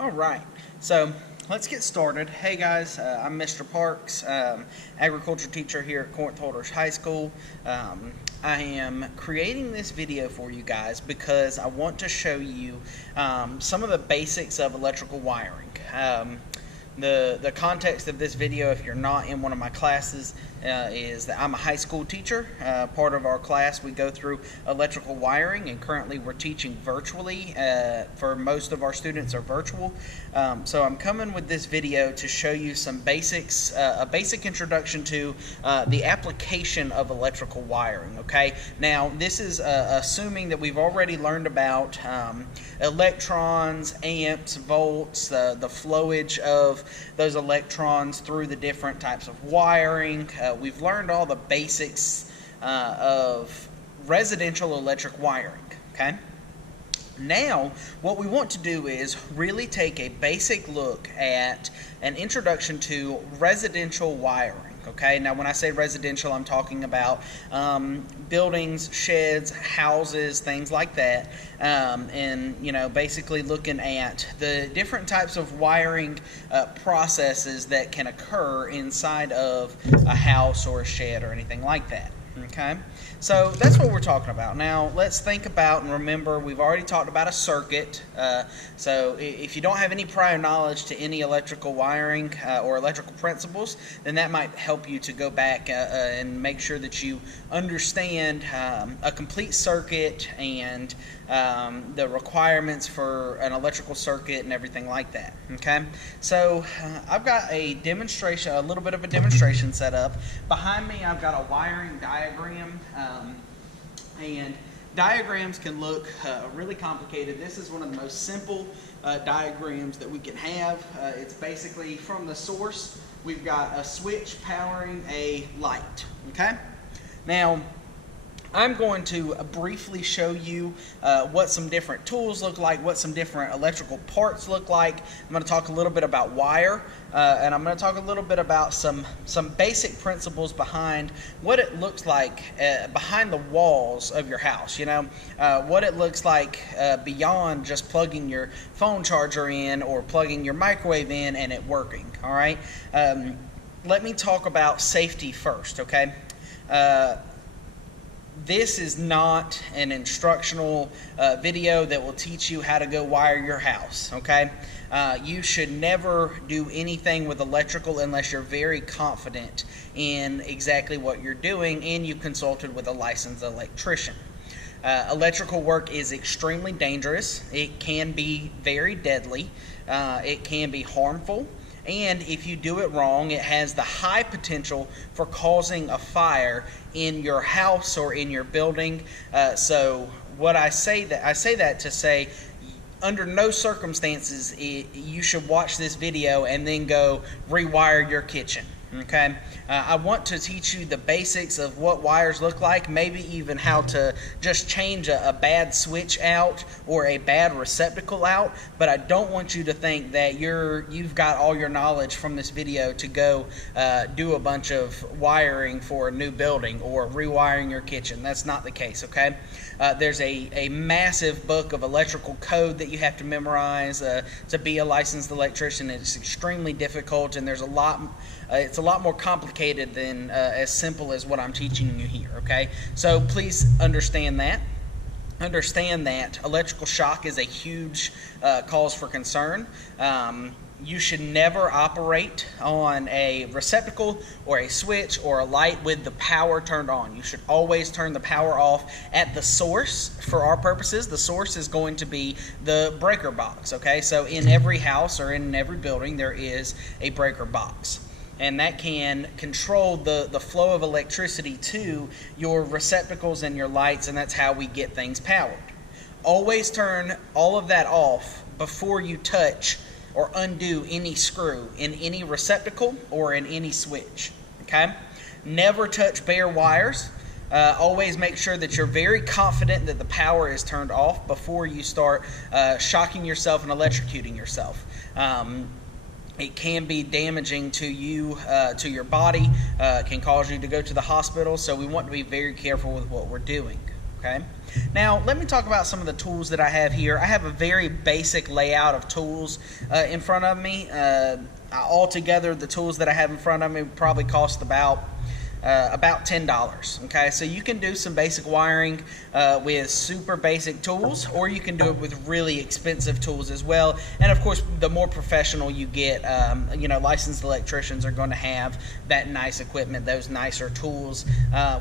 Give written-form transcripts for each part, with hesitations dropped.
All right, so let's get started. Hey guys, I'm Mr. Parks, agriculture teacher here at Corinth Holders High School. I am creating this video for you guys because I want to show you some of the basics of electrical wiring. The context of this video, if you're not in one of my classes, is that I'm a high school teacher. Part of our class we go through electrical wiring, and currently we're teaching virtually. For most of our students are virtual. So I'm coming with this video to show you some basics, a basic introduction to the application of electrical wiring. Okay, now this is assuming that we've already learned about electrons, amps, volts, the flowage of those electrons through the different types of wiring. We've learned all the basics of residential electric wiring. Okay, now what we want to do is really take a basic look at an introduction to residential wiring. Okay, now when I say residential, I'm talking about buildings, sheds, houses, things like that, and basically looking at the different types of wiring processes that can occur inside of a house or a shed or anything like that. Okay, so that's what we're talking about. Now let's think about and remember we've already talked about a circuit. So if you don't have any prior knowledge to any electrical wiring or electrical principles, then that might help you to go back and make sure that you understand a complete circuit and the requirements for an electrical circuit and everything like that. Okay, so I've got a demonstration, a little bit of a demonstration set up. Behind me I've got a wiring diagram, and diagrams can look really complicated. This is one of the most simple diagrams that we can have. It's basically from the source we've got a switch powering a light. Okay, now I'm going to briefly show you what some different tools look like, what some different electrical parts look like. I'm going to talk a little bit about wire, and I'm going to talk a little bit about some basic principles behind what it looks like behind the walls of your house. What it looks like beyond just plugging your phone charger in or plugging your microwave in and it working. All right. Let me talk about safety first. Okay. This is not an instructional video that will teach you how to go wire your house, okay? You should never do anything with electrical unless you're very confident in exactly what you're doing and you consulted with a licensed electrician. Electrical work is extremely dangerous. It can be very deadly. It can be harmful. And if you do it wrong, it has the high potential for causing a fire in your house or in your building. So what I say that to say, under no circumstances you should watch this video and then go rewire your kitchen. Okay, I want to teach you the basics of what wires look like, maybe even how to just change a bad switch out or a bad receptacle out, but I don't want you to think that you've got all your knowledge from this video to go do a bunch of wiring for a new building or rewiring your kitchen. That's not the case, okay? There's a massive book of electrical code that you have to memorize to be a licensed electrician. It's extremely difficult, and there's it's a lot more complicated than as simple as what I'm teaching you here, okay? So please understand that. Understand that electrical shock is a huge cause for concern. You should never operate on a receptacle or a switch or a light with the power turned on. You should always turn the power off at the source. For our purposes, the source is going to be the breaker box, okay? So in every house or in every building, there is a breaker box. And that can control the flow of electricity to your receptacles and your lights, and that's how we get things powered. Always turn all of that off before you touch or undo any screw in any receptacle or in any switch, okay? Never touch bare wires. Always make sure that you're very confident that the power is turned off before you start shocking yourself and electrocuting yourself. It can be damaging to you, to your body, can cause you to go to the hospital, so we want to be very careful with what we're doing, okay? Now, let me talk about some of the tools that I have here. I have a very basic layout of tools in front of me. Altogether, the tools that I have in front of me probably cost about $10. Okay, so you can do some basic wiring with super basic tools, or you can do it with really expensive tools as well. And of course, the more professional you get, licensed electricians are going to have that nice equipment, those nicer tools,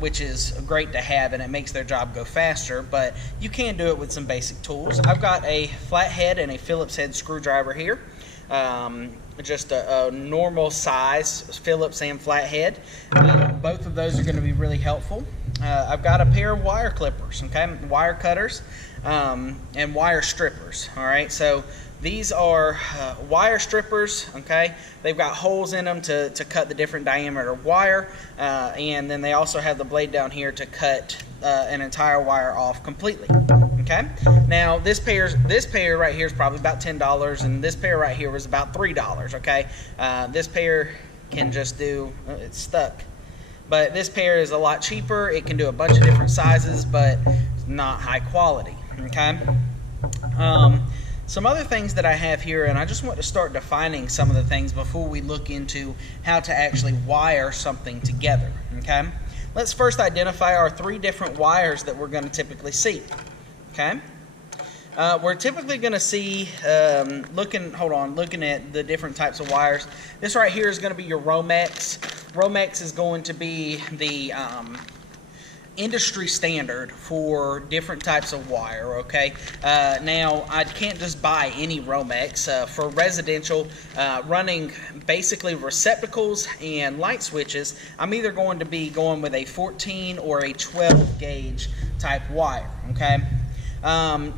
which is great to have, and it makes their job go faster. But you can do it with some basic tools. I've got a flathead and a Phillips head screwdriver here. Just a normal size Phillips and flathead. Both of those are going to be really helpful. I've got a pair of wire clippers, okay, wire cutters, and wire strippers. All right, so these are wire strippers. Okay, they've got holes in them to cut the different diameter wire, and then they also have the blade down here to cut an entire wire off completely. Okay, now this pair right here is probably about $10, and this pair right here was about $3. Okay, this pair can just do, it's stuck, but this pair is a lot cheaper. It can do a bunch of different sizes, but it's not high quality. Okay, some other things that I have here, and I just want to start defining some of the things before we look into how to actually wire something together. Okay, let's first identify our 3 different wires that we're going to typically see. Okay, we're typically going to see, looking at the different types of wires. This right here is going to be your Romex. Romex is going to be the industry standard for different types of wire. Okay, now I can't just buy any Romex for residential running basically receptacles and light switches. I'm either going to be going with a 14 or a 12 gauge type wire. Okay.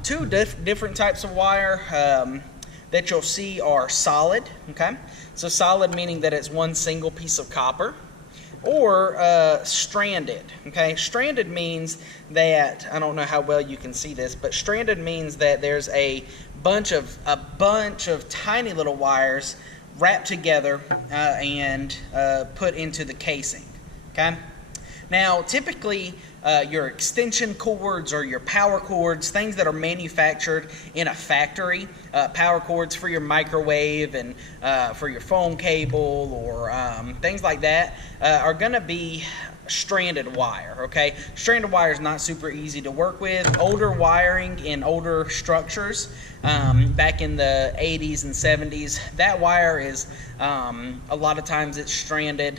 2 different types of wire that you'll see are solid. Okay, so solid meaning that it's one single piece of copper, or stranded. Okay, stranded means that, I don't know how well you can see this, but stranded means that there's a bunch of tiny little wires wrapped together and put into the casing. Okay, now typically your extension cords or your power cords, things that are manufactured in a factory, power cords for your microwave and for your phone cable or things like that, are going to be stranded wire. Okay, stranded wire is not super easy to work with. Older wiring in older structures, back in the 80s and 70s, that wire is a lot of times it's stranded,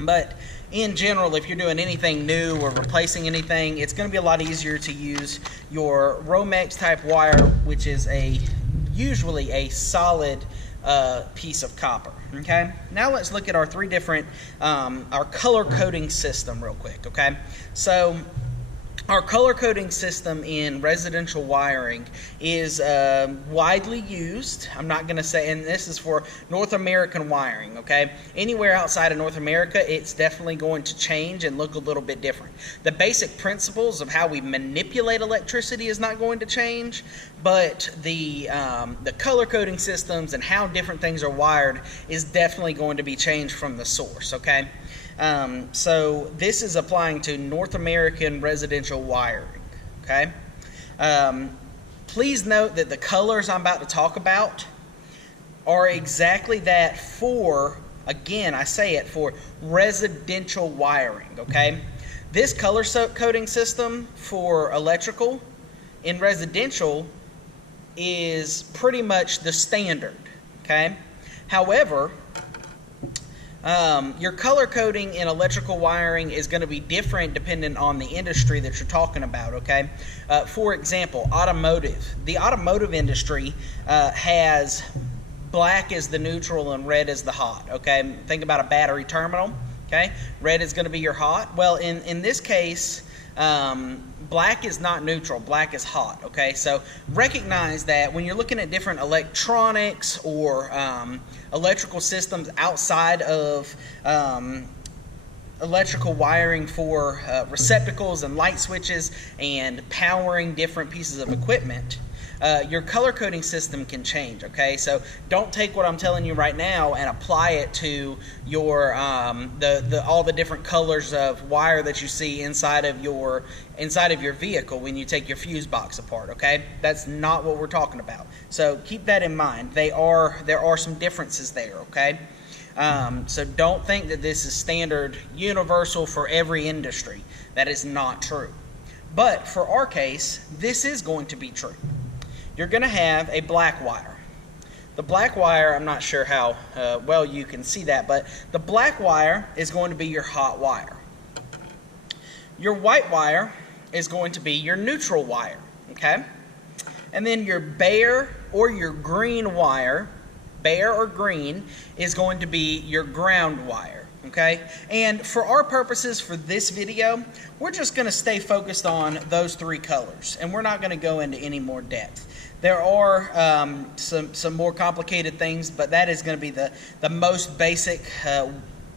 but in general, if you're doing anything new or replacing anything, it's going to be a lot easier to use your Romex type wire, which is usually a solid piece of copper. Okay, now let's look at our 3 different our color coding system real quick. Okay, so our color coding system in residential wiring is widely used. I'm not going to say, and this is for North American wiring, okay? Anywhere outside of North America, it's definitely going to change and look a little bit different. The basic principles of how we manipulate electricity is not going to change, but the color coding systems and how different things are wired is definitely going to be changed from the source, okay? So this is applying to North American residential wiring, okay? Please note that the colors I'm about to talk about are exactly that for, again, I say it, for residential wiring, okay? This color coding system for electrical in residential is pretty much the standard, okay? However, your color coding in electrical wiring is going to be different depending on the industry that you're talking about, okay? For example, automotive. The automotive industry has black as the neutral and red as the hot, okay? Think about a battery terminal, okay? Red is going to be your hot. Well, in this case, black is not neutral, black is hot, okay? So recognize that when you're looking at different electronics or electrical systems outside of electrical wiring for receptacles and light switches and powering different pieces of equipment, your color coding system can change, okay? So don't take what I'm telling you right now and apply it to your all the different colors of wire that you see inside of your vehicle when you take your fuse box apart, okay? That's not what we're talking about. So keep that in mind. There are some differences there, okay? So don't think that this is standard universal for every industry. That is not true. But for our case, this is going to be true. You're going to have a black wire. The black wire, I'm not sure how well you can see that, but the black wire is going to be your hot wire. Your white wire is going to be your neutral wire, okay? And then your bare or your green wire, bare or green, is going to be your ground wire, okay? And for our purposes for this video, we're just going to stay focused on those three colors, and we're not going to go into any more depth. There are some more complicated things, but that is going to be the most basic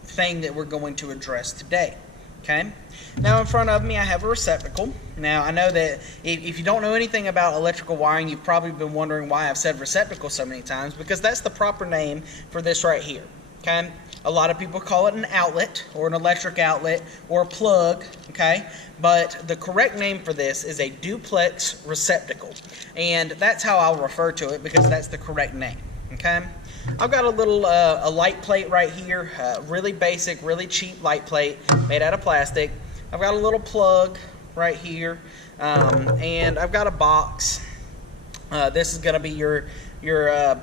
thing that we're going to address today. Okay. Now in front of me I have a receptacle. Now I know that if you don't know anything about electrical wiring, you've probably been wondering why I've said receptacle so many times, because that's the proper name for this right here. Okay. A lot of people call it an outlet or an electric outlet or a plug, okay? But the correct name for this is a duplex receptacle. And that's how I'll refer to it because that's the correct name, okay? I've got a little a light plate right here, really basic, really cheap light plate made out of plastic. I've got a little plug right here, and I've got a box. This is going to be your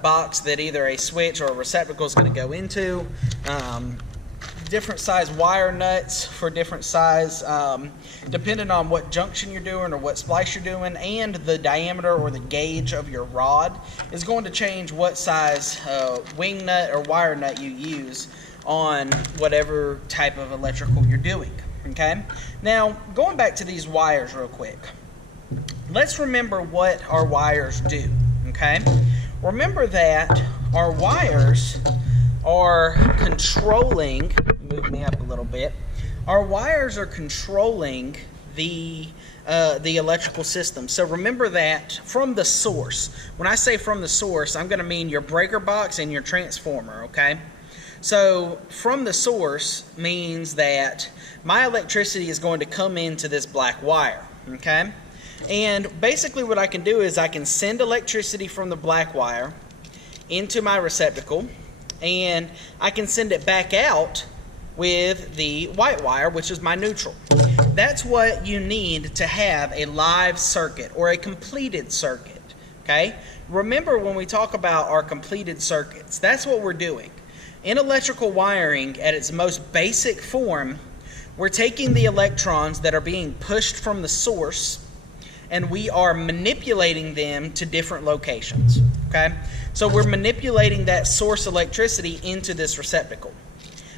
box that either a switch or a receptacle is going to go into. Different size wire nuts for different size, depending on what junction you're doing or what splice you're doing, and the diameter or the gauge of your rod is going to change what size wing nut or wire nut you use on whatever type of electrical you're doing. Okay? Now, going back to these wires real quick, let's remember what our wires do. Okay? Remember that our wires are controlling, move me up a little bit, our wires are controlling the electrical system. So remember that from the source. When I say from the source, I'm going to mean your breaker box and your transformer, okay? So from the source means that my electricity is going to come into this black wire, okay? And basically what I can do is I can send electricity from the black wire into my receptacle, and I can send it back out with the white wire, which is my neutral. That's what you need to have a live circuit or a completed circuit, okay? Remember when we talk about our completed circuits, that's what we're doing. In electrical wiring, at its most basic form, we're taking the electrons that are being pushed from the source and we are manipulating them to different locations, okay? So we're manipulating that source electricity into this receptacle,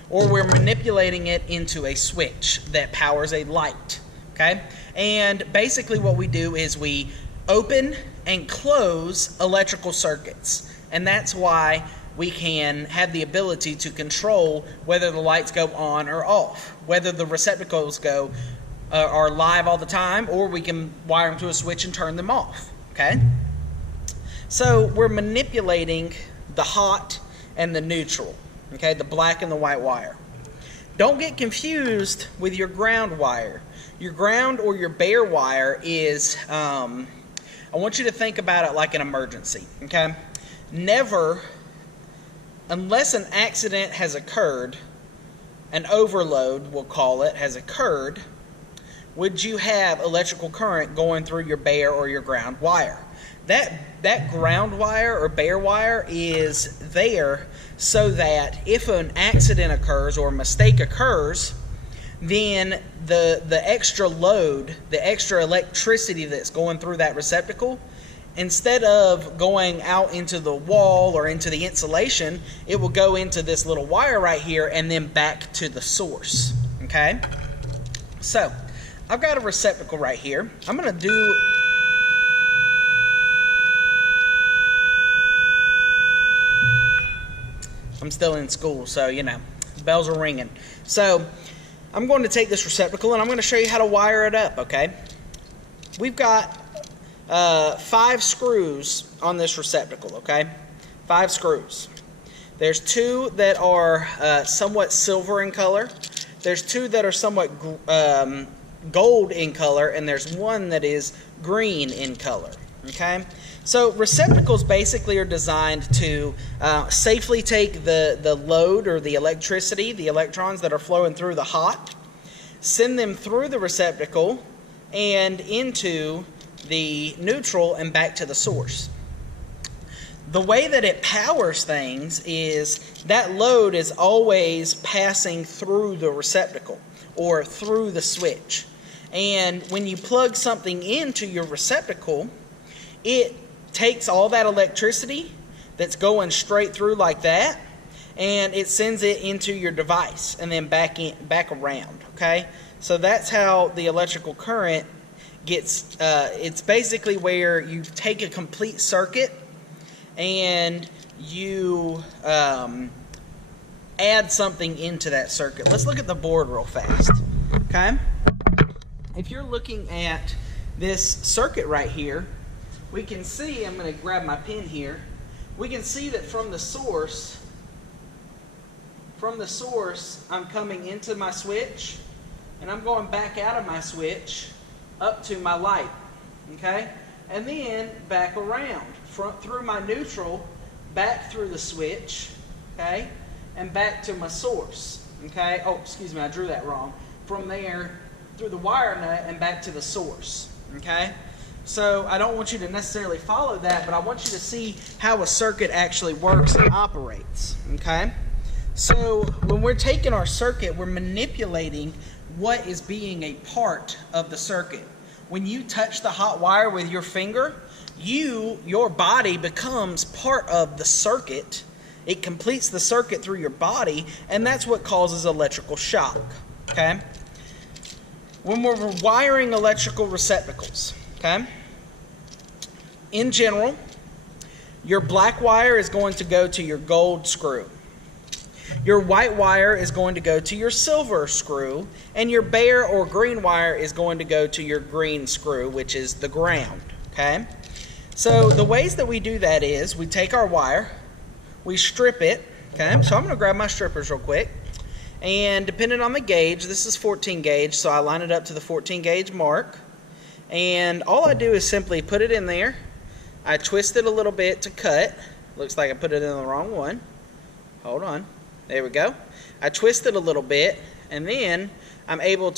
or we're manipulating it into a switch that powers a light, okay? And basically what we do is we open and close electrical circuits, and that's why we can have the ability to control whether the lights go on or off, whether the receptacles are live all the time, or we can wire them to a switch and turn them off, okay? So we're manipulating the hot and the neutral, okay, the black and the white wire. Don't get confused with your ground wire. Your ground or your bare wire is, I want you to think about it like an emergency, okay? Never, unless an accident has occurred, an overload, we'll call it, has occurred, would you have electrical current going through your bare or your ground wire. That ground wire or bare wire is there so that if an accident occurs or a mistake occurs, then the extra load, the extra electricity that's going through that receptacle, instead of going out into the wall or into the insulation, it will go into this little wire right here and then back to the source, okay? So I've got a receptacle right here. I'm going to do... I'm still in school, so, you know, bells are ringing. So I'm going to take this receptacle and I'm going to show you how to wire it up, okay? We've got 5 screws on this receptacle, okay? 5 screws. There's 2 that are somewhat silver in color. There's 2 that are somewhat gold in color, and there's 1 that is green in color, okay? So receptacles basically are designed to safely take the load or the electricity, the electrons that are flowing through the hot, send them through the receptacle and into the neutral and back to the source. The way that it powers things is that load is always passing through the receptacle or through the switch. And when you plug something into your receptacle, it takes all that electricity that's going straight through like that, and it sends it into your device and then back around, okay? So that's how the electrical current gets, it's basically where you take a complete circuit and you add something into that circuit. Let's look at the board real fast, okay? If you're looking at this circuit right here, we can see, I'm going to grab my pen here, we can see that from the source, I'm coming into my switch, and I'm going back out of my switch up to my light, okay? And then back around, through my neutral, back through the switch, okay? And back to my source, okay? Oh, excuse me, I drew that wrong. From there, through the wire nut and back to the source, okay? So I don't want you to necessarily follow that, but I want you to see how a circuit actually works and operates, okay? So when we're taking our circuit, we're manipulating what is being a part of the circuit. When you touch the hot wire with your finger, your body becomes part of the circuit. It completes the circuit through your body, and that's what causes electrical shock, okay? When we're wiring electrical receptacles, okay, in general, your black wire is going to go to your gold screw. Your white wire is going to go to your silver screw, and your bare or green wire is going to go to your green screw, which is the ground, okay? So the ways that we do that is we take our wire, we strip it, okay? So I'm going to grab my strippers real quick, and depending on the gauge, this is 14 gauge, so I line it up to the 14 gauge mark, and all I do is simply put it in there. I twist it a little bit to cut. Looks like I put it in the wrong one. Hold on. There we go. I twist it a little bit, and then I'm able